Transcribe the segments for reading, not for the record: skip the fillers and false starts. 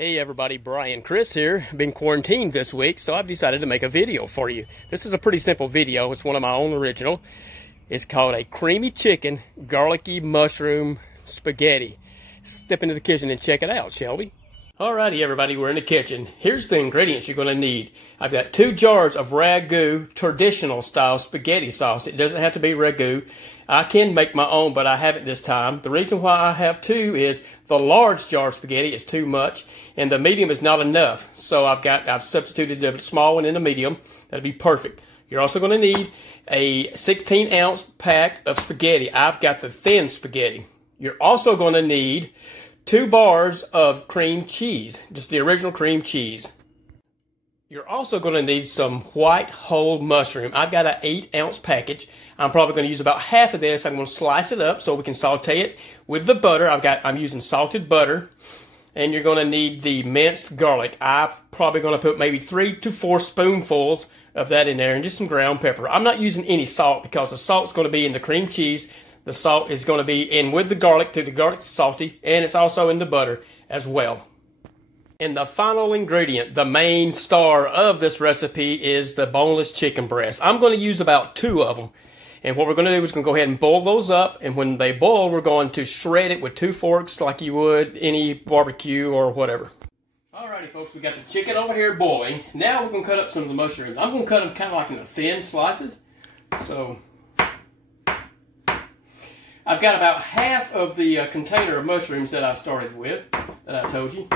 Hey everybody, Brian Chris here. Been quarantined this week, so I've decided to make a video for you. This is a pretty simple video. It's one of my own original. It's called a creamy chicken, garlicky mushroom spaghetti. Step into the kitchen and check it out, shall we? Alrighty everybody, we're in the kitchen. Here's the ingredients you're gonna need. I've got 2 jars of ragu, traditional style spaghetti sauce. It doesn't have to be ragu. I can make my own, but I haven't this time. The reason why I have 2 is the large jar of spaghetti is too much, and the medium is not enough. So I've substituted the small one in the medium. That'll be perfect. You're also going to need a 16-ounce pack of spaghetti. I've got the thin spaghetti. You're also going to need 2 bars of cream cheese, just the original cream cheese. You're also going to need some white whole mushroom. I've got an 8-ounce package. I'm probably going to use about half of this. I'm going to slice it up so we can saute it with the butter. I'm using salted butter. And you're going to need the minced garlic. I'm probably going to put maybe 3 to 4 spoonfuls of that in there, and just some ground pepper. I'm not using any salt because the salt's going to be in the cream cheese. The salt is going to be in with the garlic to the garlic's salty, and it's also in the butter as well. And the final ingredient, the main star of this recipe, is the boneless chicken breast. I'm going to use about 2 of them. And what we're going to do is go ahead and boil those up. And when they boil, we're going to shred it with 2 forks like you would any barbecue or whatever. Alrighty, folks, we got the chicken over here boiling. Now we're going to cut up some of the mushrooms. I'm going to cut them kind of like in the thin slices. So I've got about half of the container of mushrooms that I started with, that I told you.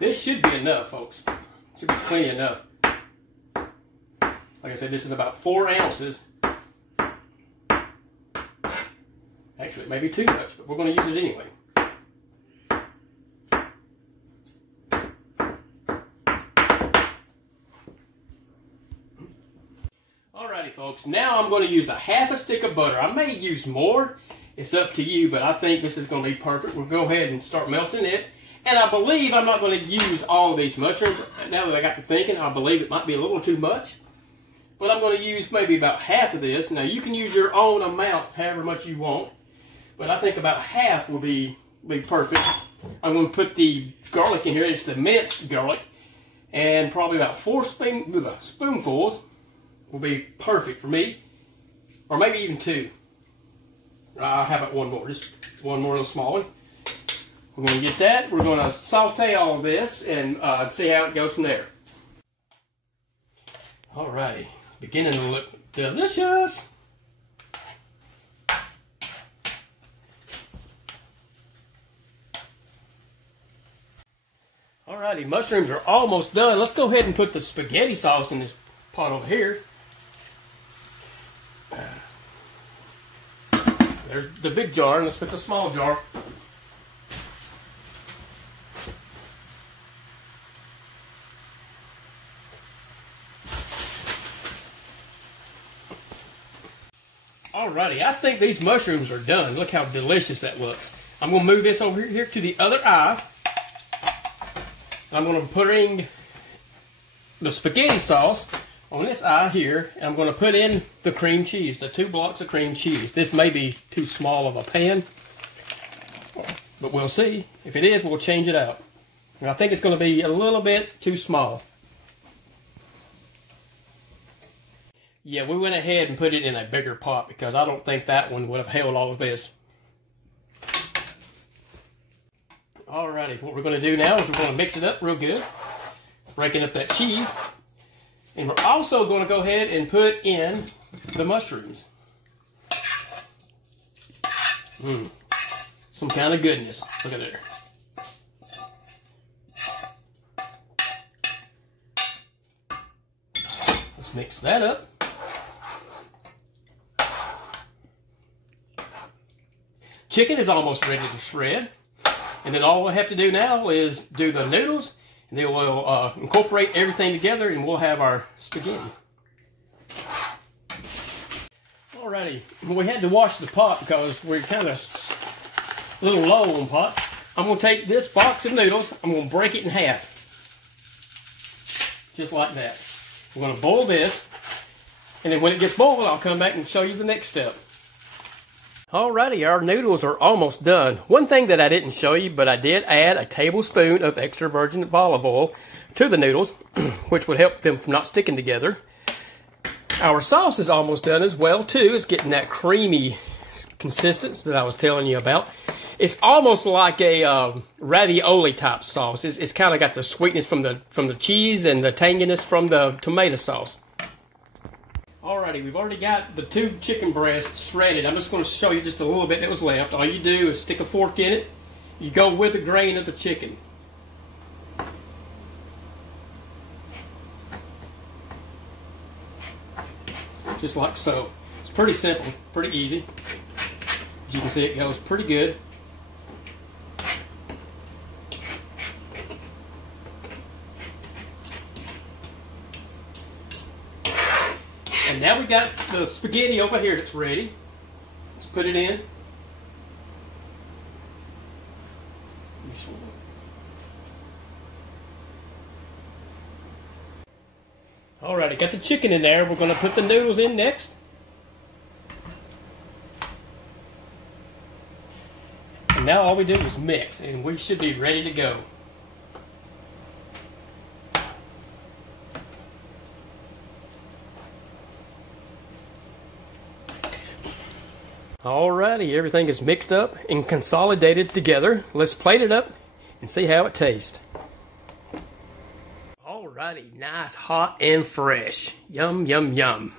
This should be enough, folks. Should be plenty enough. Like I said, this is about 4 ounces. Actually, it may be too much, but we're going to use it anyway. Alrighty, folks. Now I'm going to use a half a stick of butter. I may use more. It's up to you, but I think this is going to be perfect. We'll go ahead and start melting it. And I believe I'm not going to use all of these mushrooms. Now that I got to thinking, I believe it might be a little too much. But I'm going to use maybe about half of this. Now you can use your own amount, however much you want. But I think about half will be perfect. I'm going to put the garlic in here. It's the minced garlic. And probably about 4 spoonfuls will be perfect for me. Or maybe even 2. How about 1 more? Just 1 more little small one. We're going to get that. We're going to saute all of this and see how it goes from there. Alrighty, beginning to look delicious. Alrighty, mushrooms are almost done. Let's go ahead and put the spaghetti sauce in this pot over here. There's the big jar, and let's put the small jar. Alrighty, I think these mushrooms are done. Look how delicious that looks. I'm going to move this over here to the other eye. I'm going to put in the spaghetti sauce on this eye here. And I'm going to put in the cream cheese, the 2 blocks of cream cheese. This may be too small of a pan, but we'll see. If it is, we'll change it out. And I think it's going to be a little bit too small. Yeah, we went ahead and put it in a bigger pot because I don't think that one would have held all of this. Alrighty, what we're going to do now is we're going to mix it up real good. Breaking up that cheese. And we're also going to go ahead and put in the mushrooms. Some kind of goodness. Look at there. Let's mix that up. Chicken is almost ready to shred. And then all we'll have to do now is do the noodles, and then we'll incorporate everything together, and we'll have our spaghetti. Alrighty, we had to wash the pot because we're kind of a little low on pots. I'm going to take this box of noodles, I'm going to break it in half. Just like that. We're going to boil this, and then when it gets boiled, I'll come back and show you the next step. Alrighty, our noodles are almost done. One thing that I didn't show you, but I did add a tablespoon of extra virgin olive oil to the noodles, which would help them from not sticking together. Our sauce is almost done as well, too. It's getting that creamy consistency that I was telling you about. It's almost like a ravioli type sauce. It's kind of got the sweetness from the cheese and the tanginess from the tomato sauce. Alrighty, we've already got the 2 chicken breasts shredded. I'm just going to show you just a little bit that was left. All you do is stick a fork in it. You go with the grain of the chicken. Just like so. It's pretty simple, pretty easy. As you can see, it goes pretty good. And now we got the spaghetti over here that's ready. Let's put it in. Alright, got the chicken in there. We're going to put the noodles in next. And now all we do is mix, and we should be ready to go. Alrighty, everything is mixed up and consolidated together. Let's plate it up and see how it tastes. Alrighty, nice, hot, and fresh. Yum, yum, yum.